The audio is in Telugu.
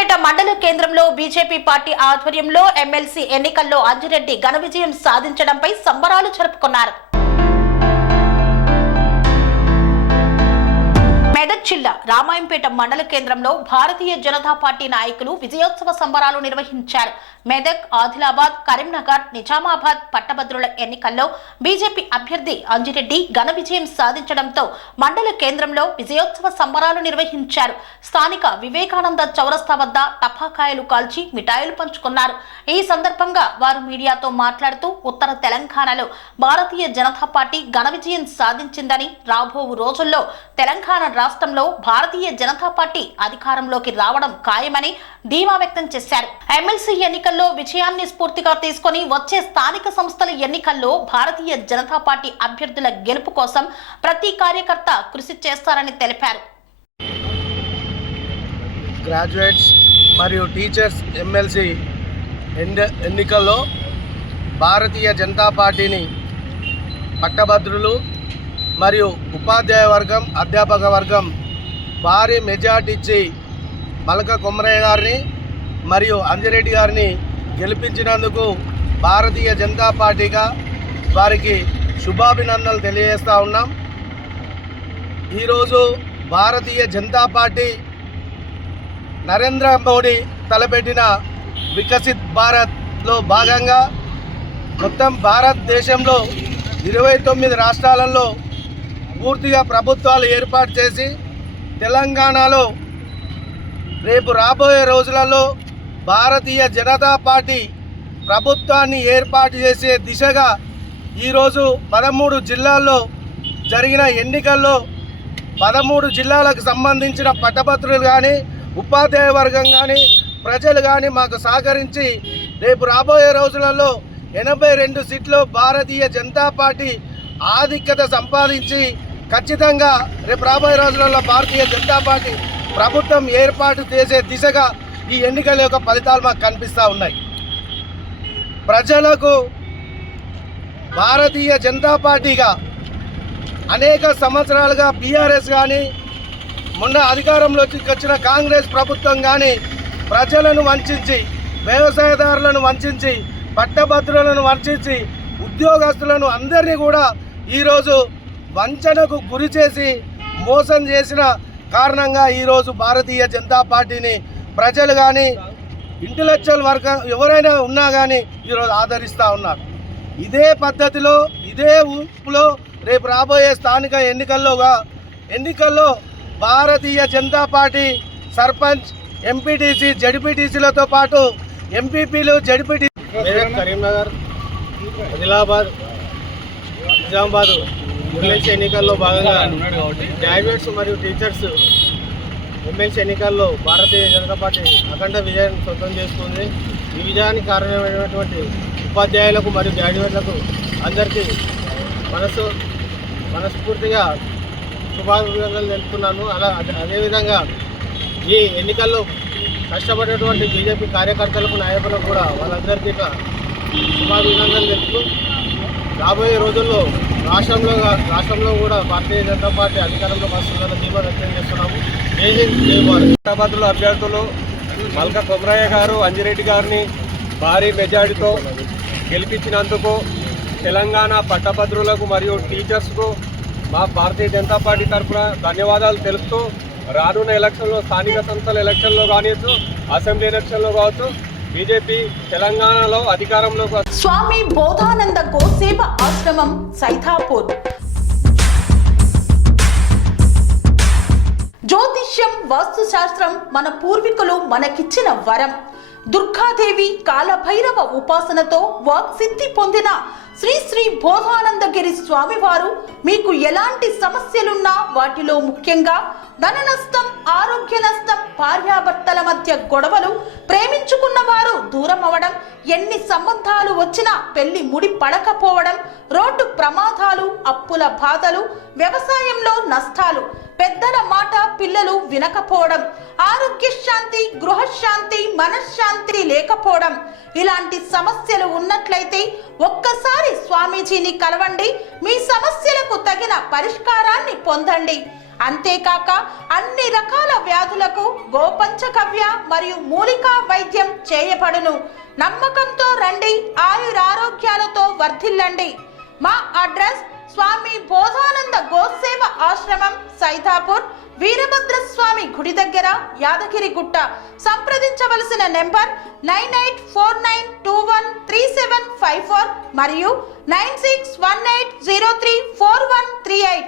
రామాయంపేట మండల కేంద్రంలో బీజేపీ పార్టీ ఆధ్వర్యంలో ఎమ్మెల్సీ ఎన్నికల్లో అంజిరెడ్డి ఘన విజయం సాధించడంపై సంబరాలు జరుపుకున్నారు. మెదక్ జిల్లా రామాయంపేట మండల కేంద్రంలో భారతీయ జనతా పార్టీ నాయకులు విజయోత్సవ సంబరాలు నిర్వహించారు. మెదక్, ఆదిలాబాద్, కరీంనగర్, నిజామాబాద్ పట్టభద్రుల ఎన్నికల్లో బీజేపీ అభ్యర్థి అంజిరెడ్డి ఘన విజయం సాధించడంతో మండల కేంద్రంలో విజయోత్సవ సంబరాలు నిర్వహించారు. స్థానిక వివేకానంద చౌరస్తా వద్ద టపాకాయలు కాల్చి మిఠాయిలు పంచుకున్నారు. ఈ సందర్భంగా వారు మీడియాతో మాట్లాడుతూ ఉత్తర తెలంగాణలో భారతీయ జనతా పార్టీ ఘన విజయం సాధించిందని, రాబో రోజుల్లో తెలంగాణ రాష్ట్రంలో భారతీయ జనతా పార్టీ అధికారంలోకి రావడం ఖాయమని ధీమా వ్యక్తం చేశారు. ఎమ్మెల్సీ ఎన్నికల్లో విజయాన్ని స్ఫూర్తిగా తీసుకుని వచ్చే స్థానిక సంస్థల ఎన్నికల్లో భారతీయ జనతా పార్టీ అభ్యర్థుల గెలుపు కోసం ప్రతి కార్యకర్త కృషి చేస్తారని తెలిపారు. గ్రాడ్యుయేట్స్ మరియు టీచర్స్ ఎమ్మెల్సీ ఎన్నికల్లో భారతీయ జనతా పార్టీని పట్టభద్రులు మరియు ఉపాధ్యాయ వర్గం, అధ్యాపక వర్గం భారీ మెజార్టీ ఇచ్చి మలక కొమరయ్య గారిని మరియు అంజిరెడ్డి గారిని గెలిపించినందుకు భారతీయ జనతా పార్టీగా వారికి శుభాభినందనలు తెలియజేస్తూ ఉన్నాం. ఈరోజు భారతీయ జనతా పార్టీ నరేంద్ర మోడీ తలపెట్టిన వికసిత్ భారత్లో భాగంగా మొత్తం భారతదేశంలో 29 రాష్ట్రాలలో పూర్తిగా ప్రభుత్వాలు ఏర్పాటు చేసి తెలంగాణలో రేపు రాబోయే రోజులలో భారతీయ జనతా పార్టీ ప్రభుత్వాన్ని ఏర్పాటు చేసే దిశగా ఈరోజు 13 జిల్లాల్లో జరిగిన ఎన్నికల్లో 13 జిల్లాలకు సంబంధించిన పట్టభద్రులు కానీ, ఉపాధ్యాయ వర్గం కానీ, ప్రజలు కానీ మాకు సహకరించి రేపు రాబోయే రోజులలో 82 సీట్లు భారతీయ జనతా పార్టీ ఆధిక్యత సంపాదించి ఖచ్చితంగా రేపు రాబోయే రోజులలో భారతీయ జనతా పార్టీ ప్రభుత్వం ఏర్పాటు చేసే దిశగా ఈ ఎన్నికల యొక్క ఫలితాలు మాకు కనిపిస్తూ ఉన్నాయి. ప్రజలకు భారతీయ జనతా పార్టీగా అనేక సంవత్సరాలుగా బీఆర్ఎస్ కానీ, మొన్న అధికారంలోకి వచ్చిన కాంగ్రెస్ ప్రభుత్వం కానీ ప్రజలను వంచించి, వ్యవసాయదారులను వంచించి, పట్టభద్రులను వంచించి, ఉద్యోగస్తులను అందరినీ కూడా ఈరోజు వంచనకు గురి చేసి మోసం చేసిన కారణంగా ఈరోజు భారతీయ జనతా పార్టీని ప్రజలు కానీ, ఇంటలెక్చువల్ వర్గం ఎవరైనా ఉన్నా కానీ ఈరోజు ఆదరిస్తూ ఉన్నారు. ఇదే పద్ధతిలో, ఇదే ఊపులో రేపు రాబోయే స్థానిక ఎన్నికల్లో భారతీయ జనతా పార్టీ సర్పంచ్, ఎంపీటీసీ, జడ్పీటీసీలతో పాటు ఎంపీపీలు, జడ్పీటీ కరీంనగర్, ఆదిలాబాద్, నిజామాబాద్ ఎమ్మెల్సీ ఎన్నికల్లో భాగంగా గ్రాడ్యుయేట్స్ మరియు టీచర్స్ ఎమ్మెల్సీ ఎన్నికల్లో భారతీయ జనతా పార్టీ అఖండ విజయాన్ని సొంతం చేసుకుంది. ఈ విజయానికి కారణమైనటువంటి ఉపాధ్యాయులకు మరియు గ్రాడ్యుయేట్లకు అందరికీ మనస్ఫూర్తిగా శుభాభినందనలు తెలుపుతున్నాను. అదేవిధంగా ఈ ఎన్నికల్లో కష్టపడేటువంటి బీజేపీ కార్యకర్తలకు, నాయకులకు కూడా వాళ్ళందరికీ శుభాభినందనలు తెలుపుతూ రాబోయే రోజుల్లో రాష్ట్రంలో కూడా భారతీయ జనతా పార్టీ అధికారంలోకి వస్తుందని ధీమా వ్యక్తం చేస్తున్నాము. జై హింద్, జై భారత్. పట్టభద్రుల అభ్యర్థులు మల్క కొమరయ్య గారు, అంజిరెడ్డి గారిని భారీ మెజార్టీతో గెలిపించినందుకు తెలంగాణ పట్టభద్రులకు మరియు టీచర్స్కు మా భారతీయ జనతా పార్టీ తరఫున ధన్యవాదాలు తెలుపుతూ రానున్న ఎలక్షన్లో, స్థానిక సంస్థల ఎలక్షన్లో కావచ్చు, అసెంబ్లీ ఎలక్షన్లో కావచ్చు, బీజేపీ తెలంగాణలో అధికారంలో. స్వామి బోధానంద గోసేవ ఆశ్రమం, సైథాపూర్. జ్యోతిష్యం, వాస్తుశాస్త్రం మన పూర్వీకులు మనకిచ్చిన వరం. దుర్గాదేవి, కాలభైరవ ఉపాసనతో వాక్సిద్ధి పొందిన శ్రీ శ్రీ బోధానందగిరి స్వామివారు మీకు ఎలాంటి సమస్యలున్నా, వాటిలో ముఖ్యంగా ధన నష్టం, ఆరోగ్య నష్టం, భార్యాభర్తల మధ్య గొడవలు, ప్రేమించుకున్న వారు దూరం అవడం, ఎన్ని సంబంధాలు వచ్చినా పెళ్లి ముడి పడకపోవడం, రోడ్డు ప్రమాదాలు, అప్పుల బాధలు, వ్యవసాయంలో నష్టాలు, పెద్దల మాట పిల్లలు వినకపోవడం, ఆరోగ్య శాంతి, గృహశాంతి, మనశ్శాంతి లేకపోవడం, ఇలాంటి సమస్యలు ఉన్నట్లయితే ఒక్కసారి స్వామీజీని కలవండి. మీ సమస్యలకు తగిన పరిష్కారాన్ని పొందండి. అంతేకాక అన్ని రకాల వ్యాధులకు గోపంచకవ్య మరియు మూలికా వైద్యం చేయబడును. నమ్మకంతో రండి, ఆయురారోగ్యాలతో వర్ధిల్లండి. మా అడ్రస్ స్వామి బోధానంద గోసేవ ఆశ్రమం, సైదాపూర్, వీరభద్రస్వామి గుడి దగ్గర, యాదగిరిగుట్ట. సంప్రదించవలసిన నెంబర్ 9849213754 మరియు 9618034138.